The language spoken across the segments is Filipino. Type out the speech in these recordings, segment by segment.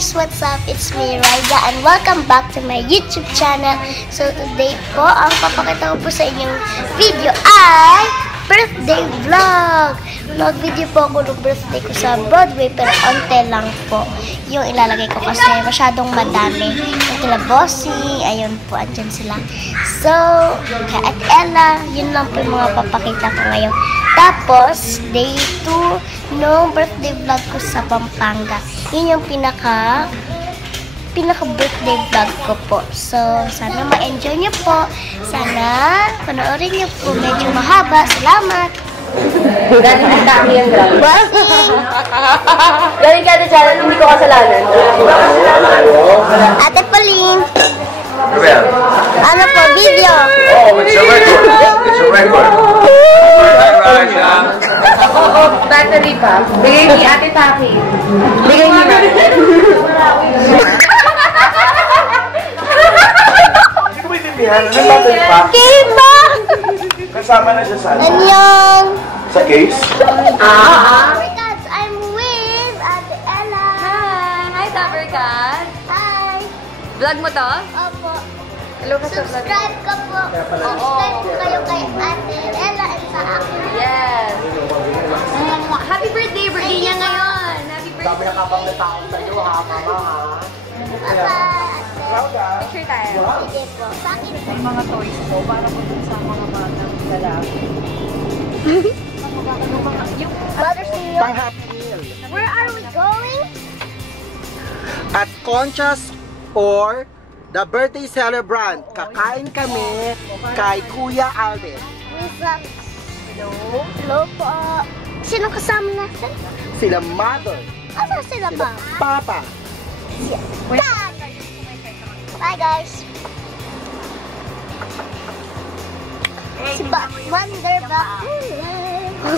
guys! What's up? It's me, Raija, and welcome back to my YouTube channel. So today po, ang papakita ko po sa inyong video ay birthday vlog. Nag-video po ako ng birthday ko sa Broadway, pero onte lang po yung ilalagay ko kasi masyadong madami. Yung kila Bossy, ayun po, andyan sila. So, at Ella, yun lang po yung mga papakita ko ngayon. Tapos, day 2 nung birthday vlog ko sa Pampanga. Yun yung pinaka-birthday vlog ko po. So, sana ma-enjoy nyo po. Sana panoorin nyo po. Medyo mahaba. Salamat! Galing ka dami yung vlog. Bossing! Galing ka dyan, hindi ko kasalanan. Ate Pauline! Ano po? Video! Oh, it's a record. It's a record. Battery pa. Bigay ni Ate Taki. Bigay ni Mami. Hindi ko maintindihan. Ano battery pa? Kiba! Kasama na siya sa Anyong! Sa case? Because I'm with Ate Ella. Hi, Tabercat. Hi! Vlog mo to? Opo. Hello ka sa vlog. Subscribe ka po. Subscribe po kayo kay Ate Ella and sa akin. Yes. Happy birthday! Birthday niya ngayon. Happy birthday. Dami nakabang na tao sa iyo, ha, mama, ha? Bye-bye. Proud, ha? Picture tayo. Sige po. Bakit? May mga toys po para po dun sa mga batang lalaki. Yung Mother's Day. Pang Happy Meal. Where are we going? At Conchas or the birthday celebrant. Kakain kami kay Kuya Alden. Hello. Hello po. Sino kasama natin? Sila mother. Asa sila Sila pa? papa. Dad! Bye guys. Si Wonderback.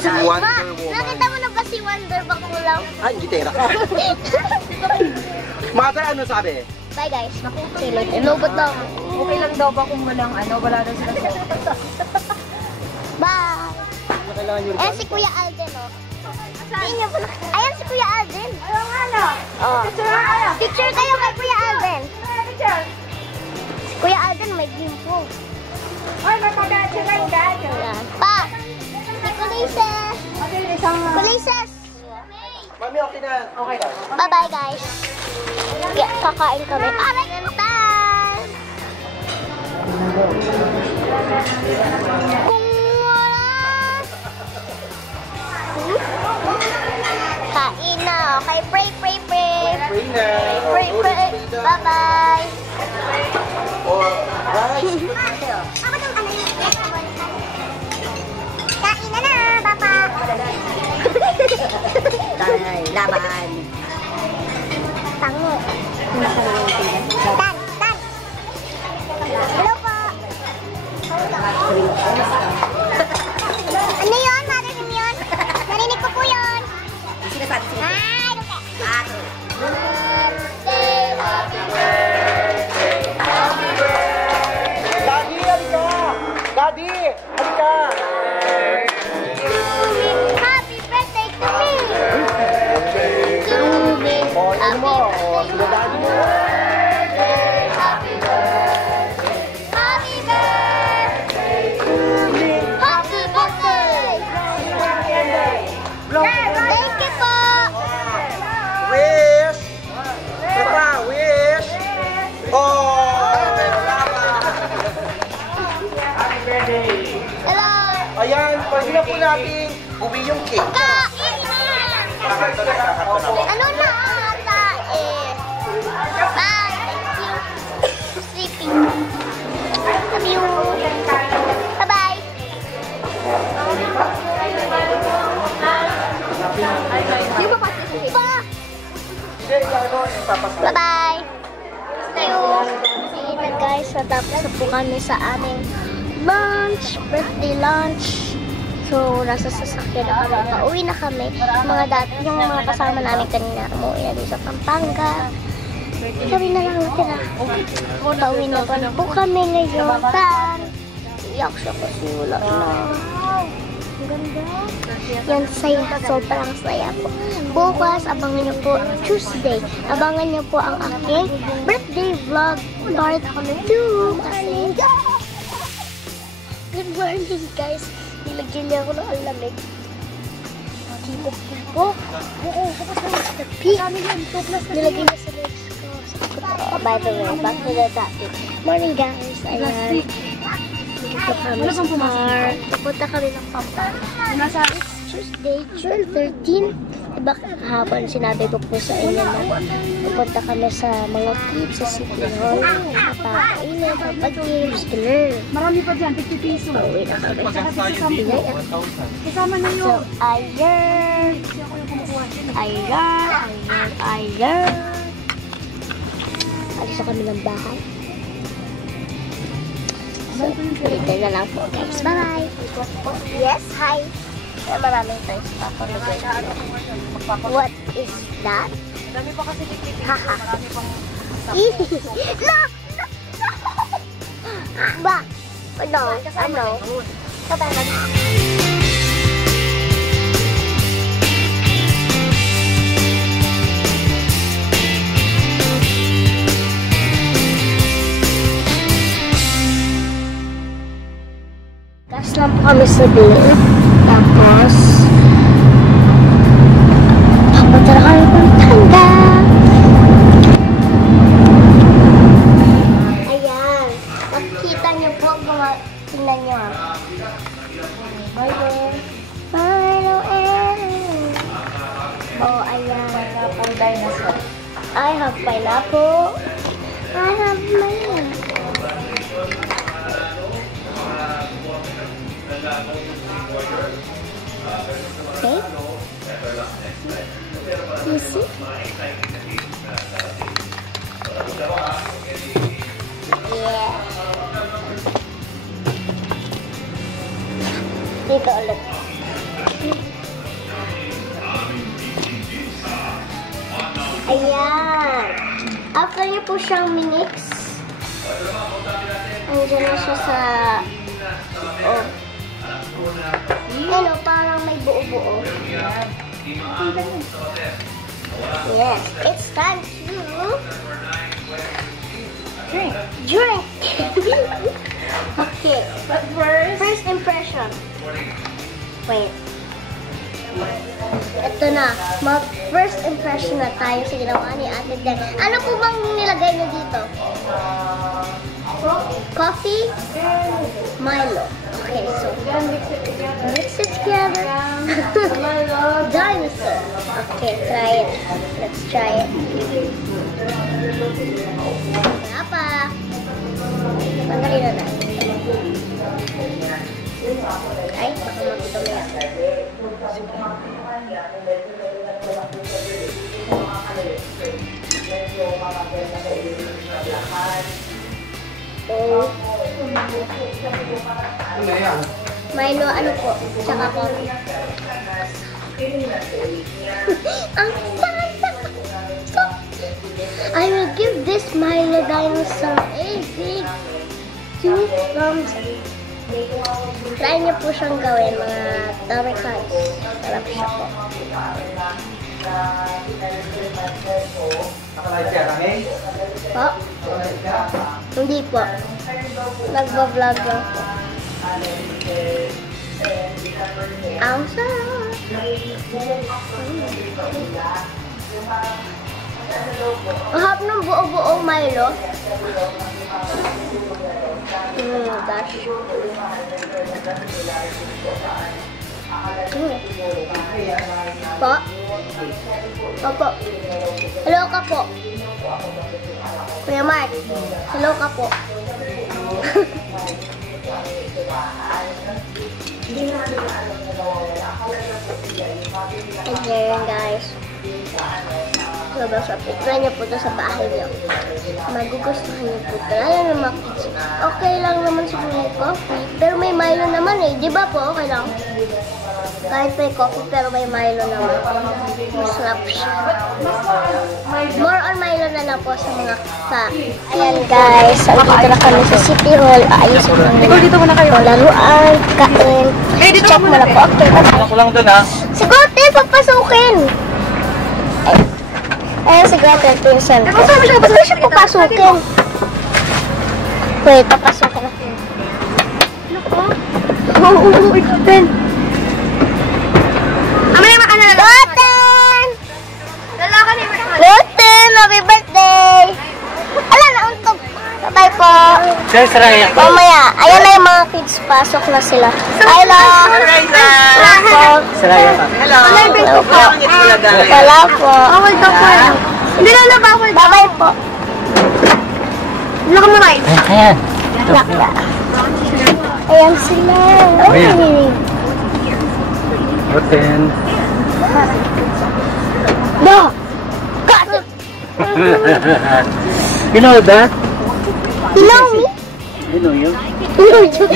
Si Wonder Woman. Nakita mo na ba si Wonderback mo lang? Ay, gitera ka. Mother, ano sabi? Bye guys. Silog. Inubot lang. okay lang daw ba kung walang wala daw sila sa Bye. Ayan si Kuya Alden, oh. Ayan si Kuya Alden. Oh. Picture kayo kay Kuya Alden. Si Kuya Alden may gimpo. Ayan. Pa! Si Kulises! Kulises! Mami, okay na. Okay na. Bye-bye, guys. Kakain kami. Aray, tan! Kung wala... Kain na. Okay, pray. Pray na. Pray. Bye-bye. Or rice. Kain na, Papa. Laban. Tango. Tan. Hello po. Ano yun? Marinig mo yun? Narinig ko po yun. Sinasabi sila. Ay, okay. Daddy, halika. Daddy, halika. Happy birthday to me. O, ano mo? O, sila daddy mo. Happy birthday to me. Happy birthday. Thank you po. Wish. Papa, wish. Oh, Hello. ayan, pwede na po natin uwi yung cake. Kain na. Ano na ata eh? Bye. Thank you. Sleeping. Love you. Bye-bye. Di ba pati si Pa. Bye-bye. Thank you. Ayan guys, natapos na po kami sa aming lunch, birthday lunch. So, nasa sasakyan na kami. Pauwi na kami. Yung mga kasama namin kanina, umuwi na doon sa Pampanga. Kami na lang natira. Pauwi na po kami ngayon. Iyak siya kasi wala na. Ang ganda. Yan, saya. Sobrang saya po. Bukas, abangan nyo po, Tuesday, abangan nyo po ang aking birthday vlog part 2. Kasi, good morning guys. Nilagyan niya ako ng alamig. Tibok po. Oo, bukas na mas tapik. Nilagyan niya sa legs ko. By the way, back to the topic. Morning guys. Ayan. Dito kami sa park. Pupunta kami ng papa. It's Tuesday, June 13. Diba kahapon sinabi ko po sa inyo na pupunta kami sa mga kids sa City Hall. Napakainit, papag-games, ganun. Marami pa dyan, 50 piso. Uwi na kami. Kasama na So, yun. ayan. Ayan. Alis na kami ng bahay. So, later na lang po guys. Bye! Yes, hi! Maraming toys pa po. What is that? Marami pa kasi dikit. Haha. Marami pang No! Ba? Ano? Kabalan. Gas lang po kami sa bill. Tapos, papunta na kami ng tanda. Ayan. Nakikita niyo po, tingnan niyo ha. Milo. Oh, ayan. pineapple dinosaur. I have pineapple. I have melon. Okay. You see? Yeah. Dito ulit. Ayan. After niyo po siyang minix, andyan na siya sa oh. Ano, parang may buo-buo. Yes, it's time to drink. Okay. But First impression. Wait. Ito na. First impression na tayo sa ginawa ni Ate Den. Ano po bang nilagay niyo dito? Coffee? Milo. Okay, so mix it together. Dinosaur. Okay, try it. Let's try it. Wala pa. Tanggalin na natin. Ay, baka magtumaya. Oh. Milo, ano po? Tsaka coffee. Ang sana! I will give this Milo dinosaur a big 2 thumbs. Try niyo po siyang gawin, mga tummy cards. Sarap siya po. Po? Hindi po. Nagbablog lang po. Ang sarap! Mahap ng buo-buong Milo. Gosh. Po? Opo. Hello ka po. Kuya Mark. Hello ka po. Ayan guys. Sobrang sapit. Try niyo po ito sa bahay niyo. Magugustuhan niyo po ito. Lalo na mga kids. Okay lang naman siguro yung coffee. Pero may Milo naman eh. Di ba po? Okay lang. Kahit may coffee pero may Milo naman. Masarap siya. More on Milo na lang po sa mga ka. Ayan guys, andito na kami sa City Hall. Ayusin mo muna. Dito muna kayo. Laruan, kain. Check mo na po. Okay, bye-bye. Ako lang dun ha. Si Gote, papasukin! Ayan si Gote, pinsan ko. Ba't siya papasukin? Wait, papasukin natin. Ano po? Oo, ikaw. Amay naman ka na lang. Goten! Lalaka na yung Goten, happy birthday! Ala, nauntog. Bye po. Saraya. Mamaya, ayan na yung mga kids. Pasok na sila. Hello! Hello po. Saraya pa. Hello. Hello po. Guys. Wala po. Bawal ka po. Hindi na bawal. Bye-bye po. Ano ka mamay? Ayan. Lakla. Ayan sila. Ayan. Ay. Roten. No! Got it! You know that? You know me? I know you. You can see.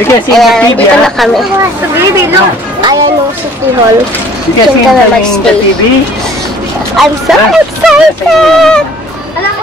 You can see the Ayan, TV, dito na kami. So baby, look. Ayan yung City Hall. You can see Diyan ka na the mag-stay. TV. I'm so excited! Alam mo,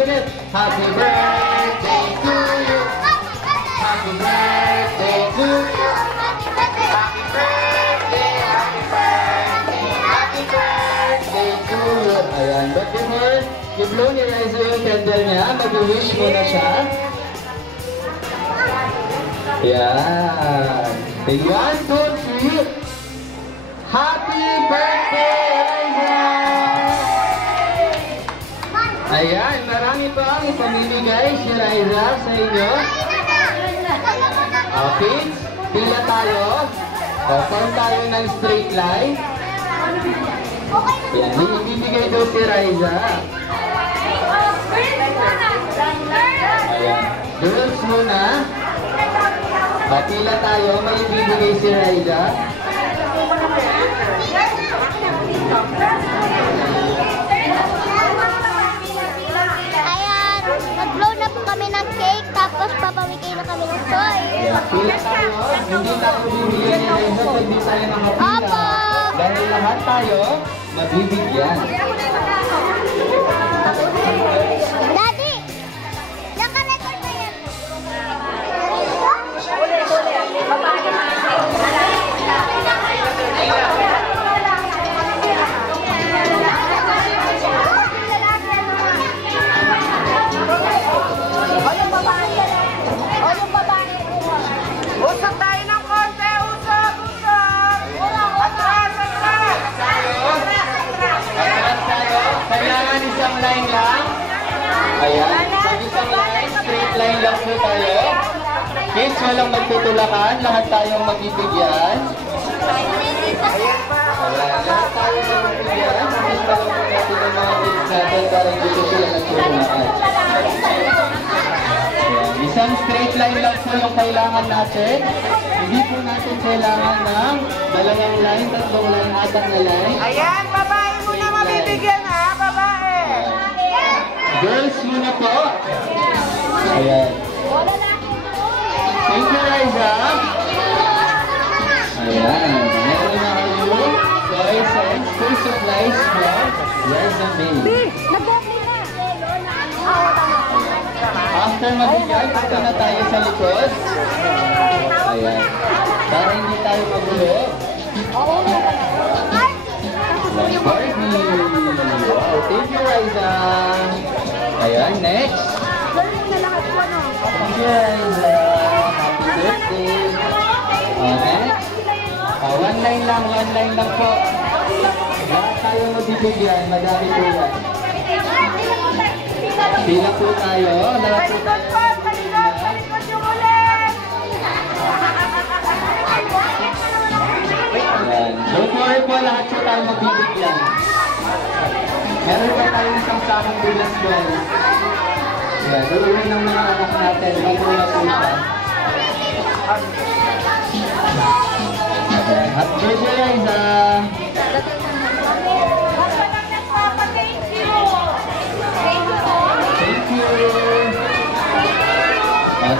mabilis. Happy birthday to you. Happy birthday to you. Happy birthday, happy birthday, happy birthday to you. Ayan, but before i-blow ni Riza yung candle niya, mag-wish muna siya. Ayan. 1, 2, 3. Happy birthday, Riza! Ayan, marami pa ang ipamimigay si Riza sa inyo. Okay, pila tayo. Form tayo ng straight line. Yan, ibibigay daw si Riza. Ayan, girls muna. Pila tayo, may ibibigay si Riza. Ayan, nag-blow na po kami ng cake, tapos papamigay na kami ng toy. Pila tayo, hindi tayo bibigyan ni Riza pag di tayo nakapila. Opo. Dahil lahat tayo, mabibigyan. Daddy, naka-record na yan. Usap tayo ng konti! Usap! Usap! Atras! Atras! Atras tayo. Kailangan isang line lang. Ayan. Pag isang line, straight line lang po tayo. Kids, walang magtutulakan. Lahat tayong magbibigyan. Ayan. Lahat tayo magbibigyan. Kids, walang po natin ang mga kids natin para dito sila nagtutulakan. Ayan. Isang straight line lang po yung kailangan natin. Hindi po natin kailangan ng dalawang line, tatlong line, apat na line. Ayan, babae muna mabibigyan ha, babae. Girls muna po. Ayan. Thank you, Riza. Ayan. Meron na kayo toys and school supplies from Riza May. After mabigyan, punta na tayo sa likod. Ayan. Para hindi tayo magulo. Like Barbie. Wow, thank you, Riza. Ayan, next. Thank you, Riza. Happy birthday. Next. One line lang po. Lahat tayo mabibigyan, madami po yan. Pila po tayo, lahat po tayo. Palikot yung ulit! Ayan. Don't worry po, lahat po tayo mabibigyan. Meron pa tayong isang sakong bilas doon. Ayan, uuwi ng mga anak natin. Mag-una po siya. Ayan, happy birthday, Riza! Thank you!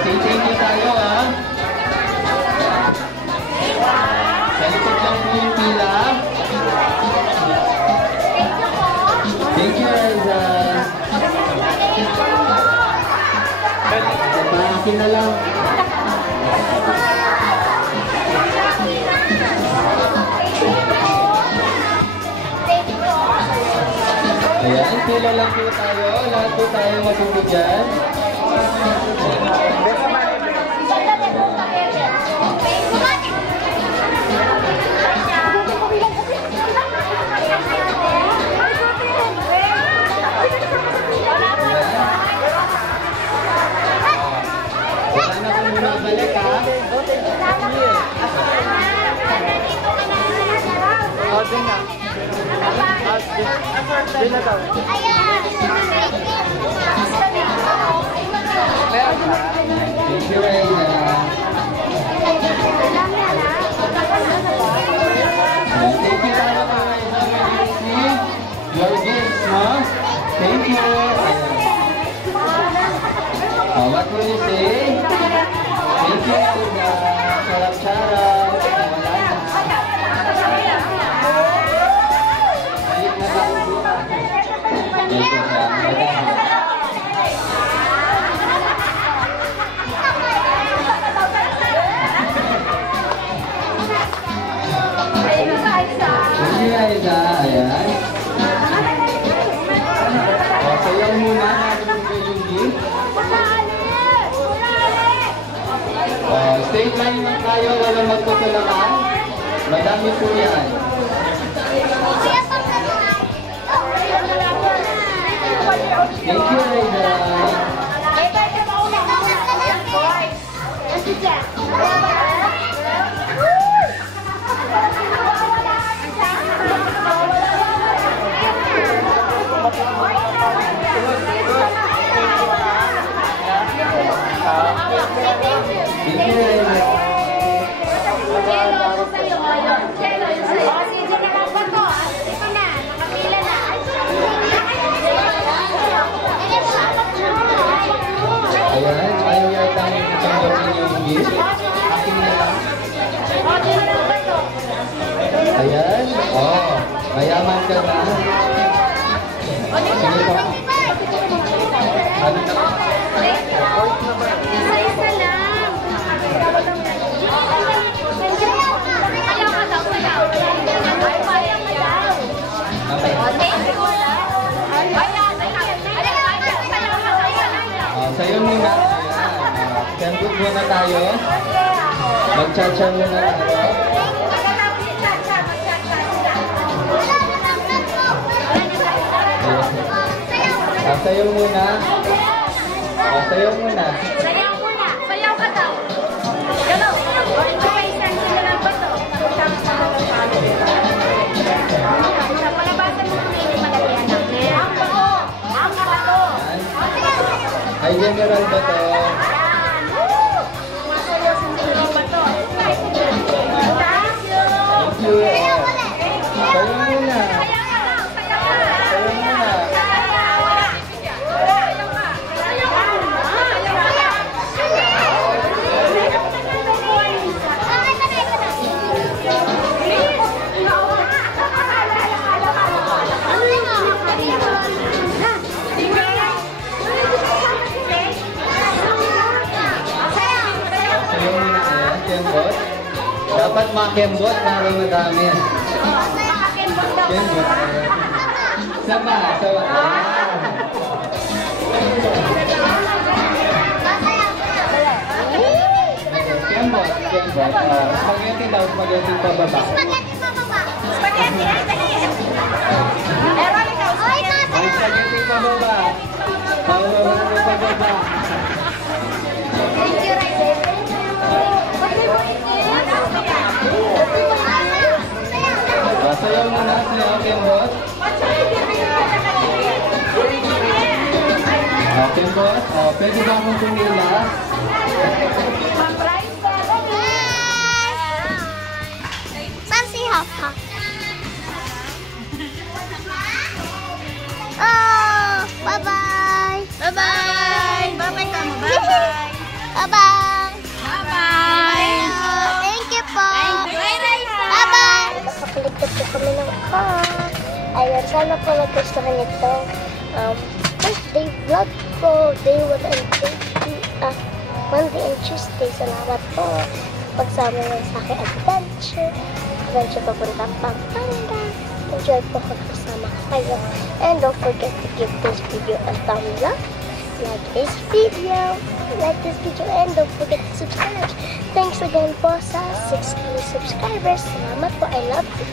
Say thank you tayo, ha? Sa likod lang po yung pila. Thank you, Riza. Paakin na lang. Ayan, pila lang po tayo. Lahat po tayo mabibigyan. Wala na kung bumabalik, ha? Doon na. Doon na daw. Thank you, Riza. Thank you tayo kay Riza. Your gifts, no? Thank you. What will you say? Thank you, Riza. Sarap-sarap. Wala na. Balik na tayo bukas. Thank you, Raisa. Ayan. O, sayaw muna. Natin kayo yung gift. O, straight line lang tayo. Walang magtutulakan. Madami po yan. Thank you, Raisa. Thank you, Raisa. Ayan, ayaw yata yung tanggapin yung gift. Akin na lang. Ayan, oh, mayaman ka na. Sige pa. Ano na? Sayo muna. Kembut muna tayo. Magchacha muna tayo. Sayo muna. Sayo muna. Sayaw ka daw. Galaw. Ay, general ba to? Thank you. Sayo muna. Sayo muna. Kembot. Dapat makembot para madami yan. Kembot. Sama. Kembot. Spaghetti daw, spaghetti pababa. Spaghetti pababa. Spaghetti, Spaghetti pababa. Pababa. Thank you, Raisa. Sayaw muna, sayaw Kembot. Kembot, pwede ba akong tumila? Saan si Hapa? Oh, bye-bye. Bye-bye. Bye-bye ka mo. Bye-bye. Bye-bye. Bye-bye. Thank you po. Bye, Raisa. Bye-bye. Nakapaligtad po kami ng car. Ayun, sana po nagustuhan ito. Birthday vlog po. Day 1 and Monday and Tuesday. Salamat po. Pagsama niyo sa aking adventure. Adventure papuntang Pampanga. Enjoy po ako kasama kayo. And don't forget to give this video a thumbs up. Like this video. And don't forget to subscribe. Thanks again po sa 6K subscribers. Salamat po. I love you.